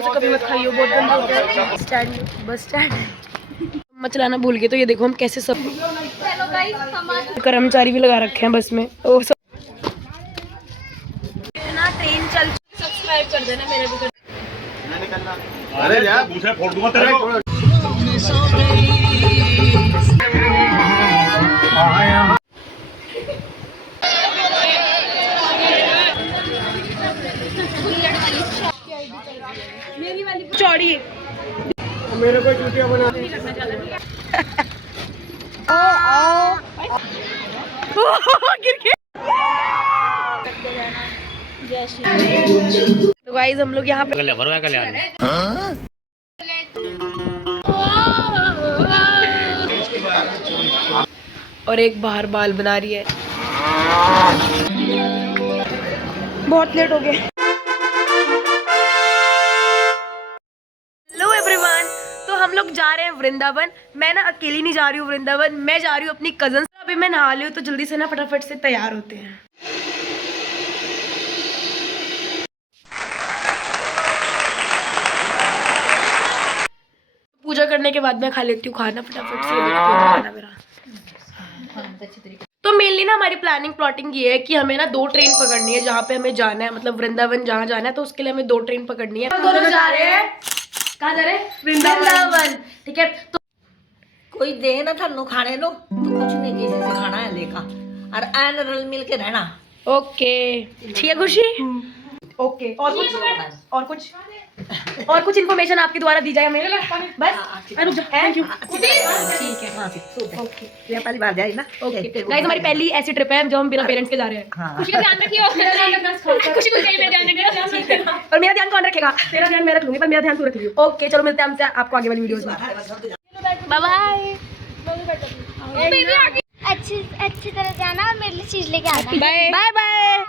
समोसा कभी मत खाइयो, बहुत गंदा होता है। स्टैंड, बस स्टैंड मत चलाना भूल गए तो ये देखो हम कैसे सब कर्मचारी भी लगा रखे हैं बस में। ओ सब ना ट्रेन चल, सब्सक्राइब कर देना मेरे भी कर। अरे यार दूसरा फोड़ दूंगा तेरे को। मेरी वाली चौड़ी मेरे को चूतिया बना दे। गिर गया। तो गाइस हम लोग यहाँ पे और एक बाहर बाल बना रही है। बहुत लेट हो गए। हेलो एवरीवन, तो हम लोग जा रहे हैं वृंदावन। मैं ना अकेली नहीं जा रही हूँ वृंदावन, मैं जा रही हूँ अपनी कजन से। अभी मैं नहा ली हूँ तो जल्दी से ना फटाफट से तैयार होते हैं। पूजा करने के बाद मैं खा लेती हूँ खाना फटाफट से। खाना मेरा तो मेनली ना हमारी प्लानिंग प्लॉटिंग ये है कि हमें ना 2 ट्रेन पकड़नी है जहाँ पे हमें जाना है, मतलब वृंदावन जहाँ जाना है। तो उसके लिए हमें 2 ट्रेन पकड़नी है। हम दोनों जा रहे हैं, कहाँ जा रहे हैं? वृंदावन। ठीक है, तो कोई दे ना थानू खाने नो तो कुछ नहीं किसी से खाना है लेखा और एन रल मिल के रहना। ओके ठीक है खुशी। ओके और कुछ इन्फॉर्मेशन आपके द्वारा दी जाए हमें बस। Thank you. ठीक है हाँ ओके ये पहली बार जाए ना। ओके गाइस, हमारी पहली ऐसी ट्रिप है जो हम बिना पेरेंट्स के जा रहे हैं। खुशी का ध्यान रखियो। खुशी को चाहिए मेरा ध्यान रखना। और मेरा ध्यान कौन रखेगा? तेरा ध्यान मैं रख लूंगी पर मेरा ध्यान तू रख लियो। ओके चलो मिलते हैं हमसे आपको आगे वाली वीडियोस में। Bye bye. अच्छी तरह जाना और मेरे लिए चीज लेके आना। Bye bye bye.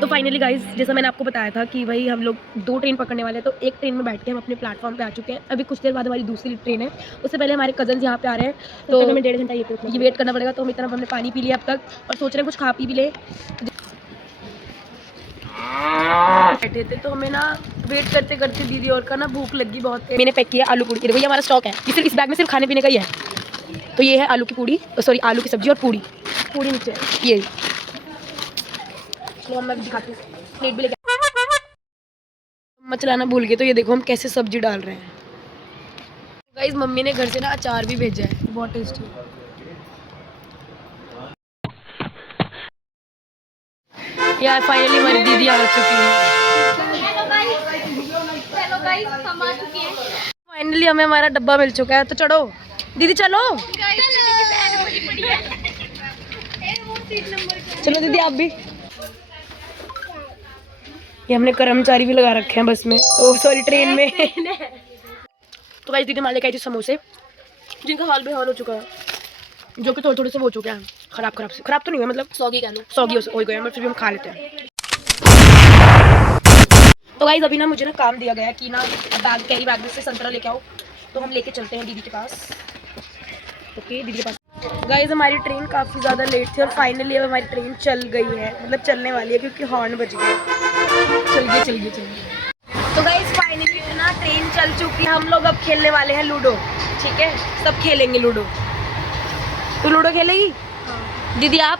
तो फाइनली गाइज, जैसा मैंने आपको बताया था कि भाई हम लोग 2 ट्रेन पकड़ने वाले हैं। तो एक ट्रेन में बैठ के हम अपने प्लेटफॉर्म पे आ चुके हैं। अभी कुछ देर बाद हमारी दूसरी ट्रेन है। उससे पहले हमारे कजन्स यहाँ पे आ रहे हैं तो हमें 1.5 घंटा ये वेट करना पड़ेगा। तो हम इतना हमने पानी पी लिया अब तक और सोच रहे हैं कुछ खा पी भी ले। बैठे थे तो हमें ना वेट करते करते दीदी और का ना भूख लगी बहुत। मैंने पैक किया आलू पूड़ी। देखो ये हमारा स्टॉक है, ये सिर्फ इस बैग में सिर्फ खाने पीने का ही है। तो ये है आलू की पूड़ी, सॉरी आलू की सब्जी और पूड़ी नीचे ये। तो मैं दिखाती हूँ, प्लेट भी लेके मत चलाना भूल गए तो ये देखो हम कैसे सब्जी डाल रहे हैं। गाइस मम्मी ने घर से ना अचार भी भेजा है, बहुत टेस्टी। यार फाइनली हमारी दीदी आ चुकी है। हम आ चुके हैं। फाइनली हमें हमारा डब्बा मिल चुका है। तो चढ़ो दीदी, चलो चलो दीदी आप भी। ये हमने कर्मचारी भी लगा रखे हैं बस में, ओ सॉरी ट्रेन में। तो गाइस दीदी हमारे लेके आई थी समोसे जिनका हाल बेहाल हो चुका है, जो कि थोड़े थोड़े से हो चुके हैं। खराब तो नहीं है, मतलब सौगी कह लो, सौगी हो गए, फिर भी हम खा लेते हैं। तो गाइस अभी ना मुझे ना काम दिया गया कि ना कैरी बैग में से संतरा लेके आओ। तो हम लेके चलते हैं दीदी के पास। ओके दीदी के पास। गाइस हमारी ट्रेन काफ़ी ज़्यादा लेट थी और फाइनली अब हमारी ट्रेन चल गई है, मतलब चलने वाली है क्योंकि हॉर्न बज गया। चल गई। तो गाइस फाइनली ना ट्रेन चल चुकी है। हम लोग अब खेलने वाले हैं लूडो। ठीक है, सब खेलेंगे लूडो। तो लूडो खेलेगी? हाँ। दीदी आप?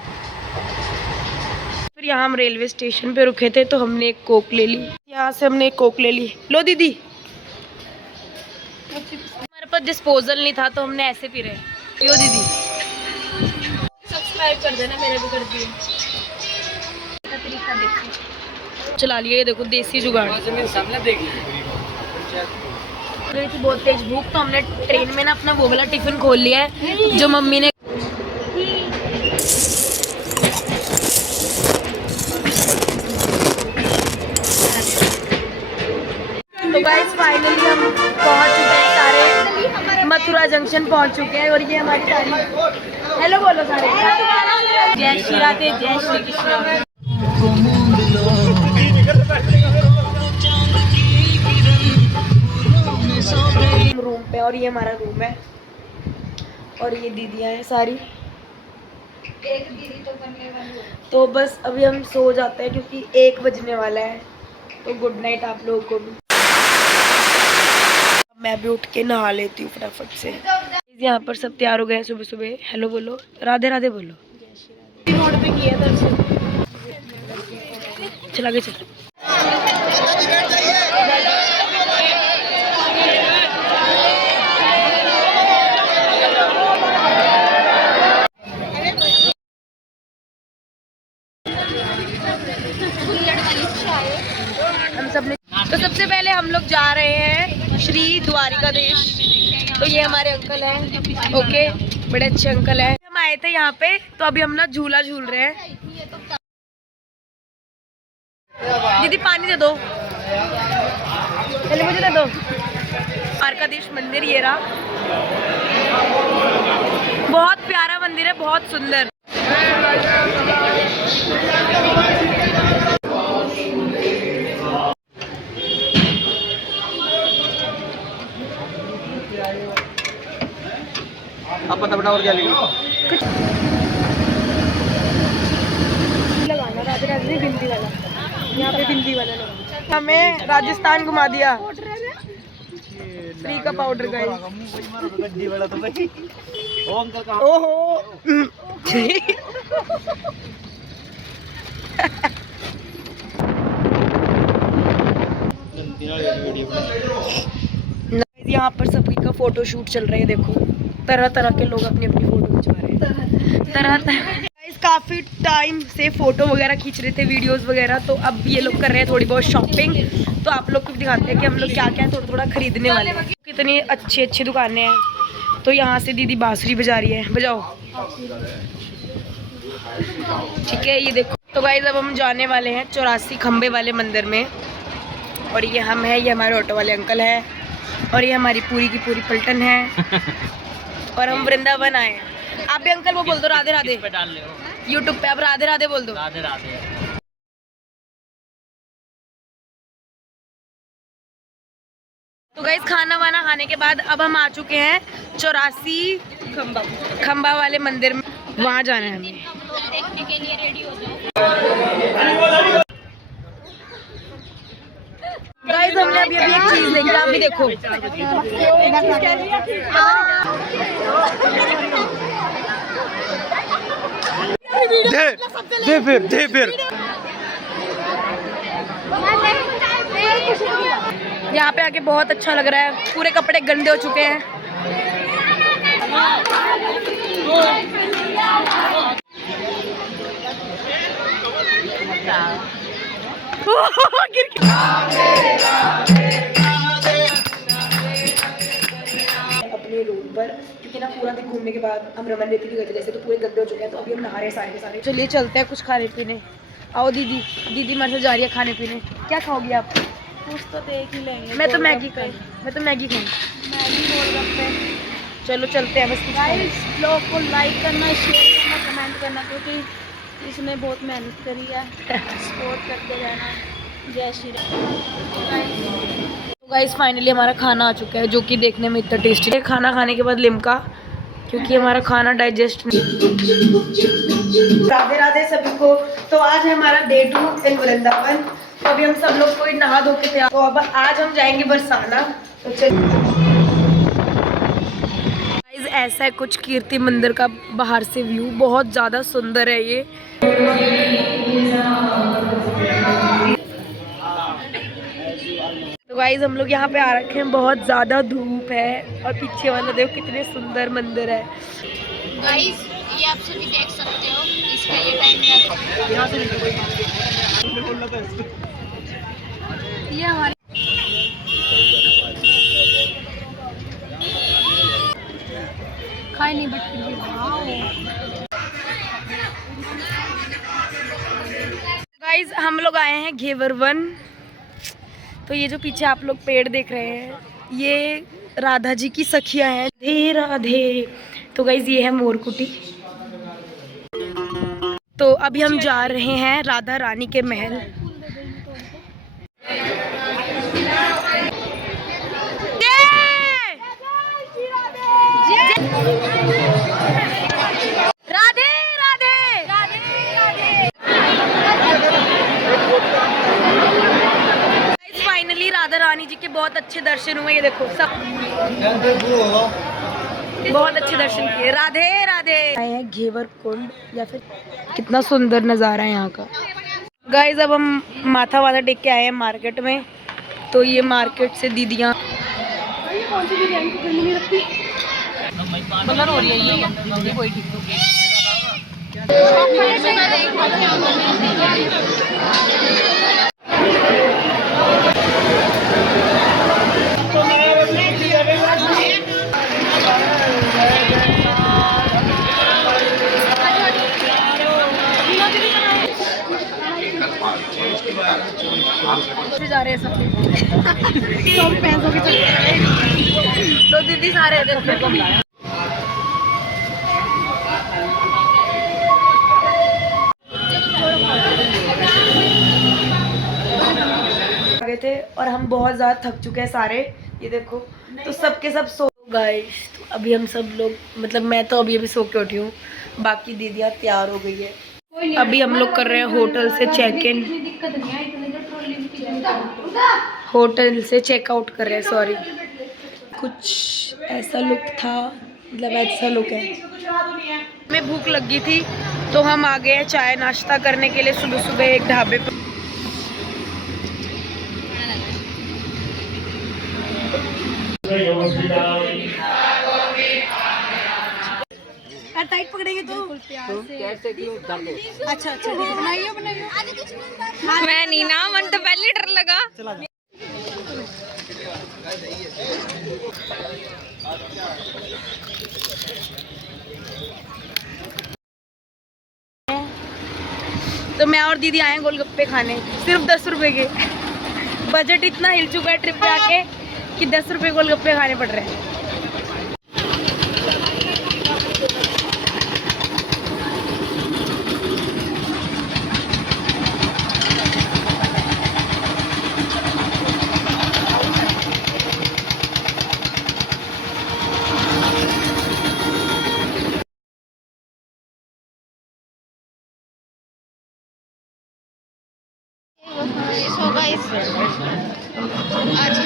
फिर यहाँ हम रेलवे स्टेशन पे रुके थे तो हमने एक कोक ले ली। यहाँ से हमने एक कोक ले ली। लो दीदी। हमारे पास डिस्पोजल नहीं था तो हमने ऐसे पी रहे। पियो दीदी। सब्सक्राइब कर देना, मेरे भी कर दिए। चला लिया ये देखो देसी जुगाड़। मेरी थी बहुत तेज भूख तो हमने ट्रेन में ना अपना वो वाला टिफिन खोल लिया है जो मम्मी ने। तो गाइस फाइनली हम पहुंच चुके हैं, सारे मथुरा जंक्शन पहुंच चुके हैं। और ये हमारी सारी हेलो बोलो सारे। जय श्री राधे, जय श्री कृष्ण। रूम पे, और ये हमारा रूम है और ये दीदियाँ हैं सारी। तो बस अभी हम सो जाते हैं क्योंकि 1 बजने वाला है। तो गुड नाइट आप लोगों को भी। मैं भी उठ के नहा लेती हूँ फटाफट से। यहाँ पर सब तैयार हो गए सुबह सुबह। हेलो बोलो, राधे राधे बोलो। मोड पे किया था चला गया चल। हम सब ने तो सबसे पहले हम लोग जा रहे हैं श्री द्वारिकाधीश। तो ये हमारे अंकल हैं, ओके, बड़े अच्छे अंकल हैं। हम आए थे यहाँ पे तो अभी हम ना झूला झूल रहे हैं। दीदी पानी दे दो, पहले मुझे दे दो। द्वारकाधीश मंदिर ये रहा, बहुत प्यारा मंदिर है, बहुत सुंदर। आप पता बता और क्या लेंगे? लगाना राधे राधे बिंदी वाला, यहाँ पे बिंदी वाला लगा। हमें राजस्थान घुमा दिया। फ्री का पाउडर गाइस। ओहो यहाँ पर सभी का फोटो शूट चल रहा है। देखो तरह तरह के लोग अपनी अपनी फोटो खिंचवा रहे हैं। तरह तरह काफी टाइम से फोटो वगैरह खींच रहे थे, वीडियोस वगैरह। तो अब ये लोग कर रहे हैं थोड़ी बहुत शॉपिंग। तो आप लोग को भी दिखाते हैं कि हम लोग क्या क्या थोड़ा थोड़ा खरीदने वाले हैं। कितनी अच्छी अच्छी दुकानें हैं। तो यहाँ से दीदी बांसुरी बजा रही है, बजाओ। ठीक है, ये देखो। तो गाइस अब हम जाने वाले हैं 84 खंबे वाले मंदिर में। और ये हम हैं, ये हमारे ऑटो वाले अंकल हैं, और ये हमारी पूरी की पूरी पलटन है। और हम वृंदावन आए हैं। आप भी अंकल वो बोल दो राधे राधे पे डाल ले यूट्यूब पे। अब राधे राधे बोल दो। राधे राधे। तो गाइस खाना वाना खाने के बाद अब हम आ चुके हैं 84 खंबा वाले मंदिर में। वहाँ जाना है हमें। देखने के लिए रेडी हो जाओ। गाइस हमने अभी अभी एक चीज देखी, आप भी देखो। दे फिर यहाँ पे आके बहुत अच्छा लग रहा है। पूरे कपड़े गंदे हो चुके हैं। अपने रूम पर, क्योंकि ना पूरा दिन घूमने के बाद हम रमन रेती भी गए थे जैसे, तो पूरे गंदे हो चुके हैं। तो अभी हम नहा रहे हैं सारे के सारे। चलिए चलते हैं कुछ खाने पीने। आओ दीदी, दीदी मेरे से जा रही है खाने पीने। क्या खाओगी आप? कुछ तो देख ही लेंगे। मैं तो मैगी खाई, मैं तो मैगी खाई। चलो चलते हैं बस। गाइस ब्लॉग को लाइक करना, शेयर करना, कमेंट करना, क्योंकि इसने बहुत मेहनत करी है। सपोर्ट करते रहना। जय श्री राम। तो गाइस फाइनली हमारा खाना आ चुका है, जो कि देखने में इतना टेस्टी है। खाना खाने के बाद लिम्का, क्योंकि हमारा खाना डाइजेस्ट नहीं। राधे राधे सभी को। तो आज है हमारा डे 2 इन वृंदावन। तो अभी हम सब लोग कोई नहा धो के तैयार। तो अब आज हम जाएंगे बरसाना। तो चलिए गाइस, ऐसा है कुछ कीर्ति मंदिर का बाहर से व्यू। बहुत ज़्यादा सुंदर है ये। तो गाइस हम लोग यहाँ पे आ रखे हैं, बहुत ज़्यादा धूप है। और पीछे वाला देखो कितने सुंदर मंदिर है। गाइस ये आप सभी देख सकते हो, इसका ये टाइम यहाँ से ये हमारे खाई नहीं, बट फिर भी गाइस हम लोग आए हैं घेवर वन। तो ये जो पीछे आप लोग पेड़ देख रहे हैं, ये राधा जी की सखियां हैं। राधे राधे। तो गाइस ये है मोरकुटी। तो अभी हम जा रहे हैं राधा रानी के महल। राधे राधे। बहुत अच्छे दर्शन हुए, ये देखो सब बहुत अच्छे दर्शन किए। राधे राधे। आए हैं घेवर कुंड या फिर कितना सुंदर नज़ारा है यहाँ का। गाइस अब हम माथा वाथा टेक के आए हैं मार्केट में। तो ये मार्केट से दीदियाँ कौन सी बिरयानी को गर्मी नहीं लगती बंदर हो रही है ये कोई ठीक जा रहे हैं सब पैसों के चक्कर तो दीदी सारे गए थे और हम बहुत ज़्यादा थक चुके हैं सारे, ये देखो। तो सबके सब सो गाइस। तो अभी हम सब लोग मतलब मैं तो अभी सो के उठी हूँ, बाकी दीदियाँ तैयार हो गई है। अभी हम लोग कर रहे हैं होटल से चेक इन, होटल से चेकआउट कर रहे हैं, सॉरी। कुछ ऐसा लुक था, मतलब ऐसा लुक है। हमें भूख लगी थी तो हम आ गए चाय नाश्ता करने के लिए सुबह सुबह एक ढाबे पर। टाइट पकड़ेंगे तो अच्छा बनाइए मैं नहीं ना, मन तो पहले डर लगा। तो मैं और दीदी आए हैं गोलगप्पे खाने, सिर्फ 10 रुपए के। बजट इतना हिल चुका है ट्रिप पे आके कि 10 रुपए गोलगप्पे खाने पड़ रहे हैं। सो गाइस आज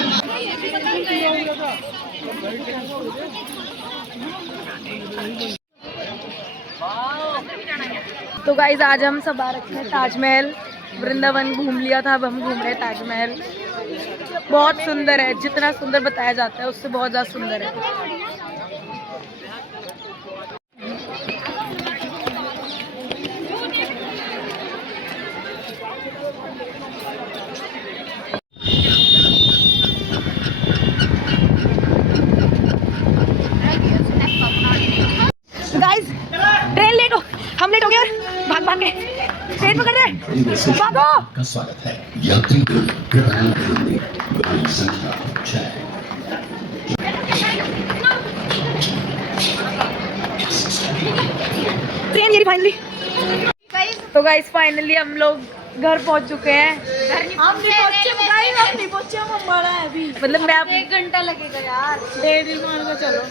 तो गाइज आज हम सब आ रखे हैं ताजमहल। वृंदावन घूम लिया था, अब हम घूम रहे हैं ताजमहल। बहुत सुंदर है, जितना सुंदर बताया जाता है उससे बहुत ज़्यादा सुंदर है। गाइस ट्रेन लेट हो, हम लेट हो गए और भाग भाग के ट्रेन पकड़ रहे, भागो। का स्वागत है यात्री कृपया गाड़ी संख्या 6। ट्रेन ये फाइनली। तो गाइस फाइनली हम लोग घर पहुंच चुके हैं। हम नहीं पहुंचे, हम बड़ा है अभी। मतलब मैं आप 1 घंटा लगेगा यार। 1.5 मान के चलो,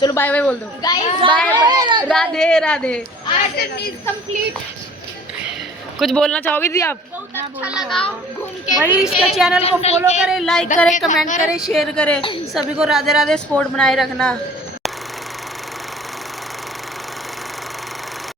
चलो बाय बाय बोल दो। Guys bye bye, Radhe Radhe. Our journey is complete. कुछ बोलना चाहोगी थी आप? बहुत अच्छा लगा घूम के। भाई इसके चैनल को फॉलो करें, लाइक करें, कमेंट करें, शेयर करें। सभी को राधे राधे, स्पोर्ट बनाए रखना।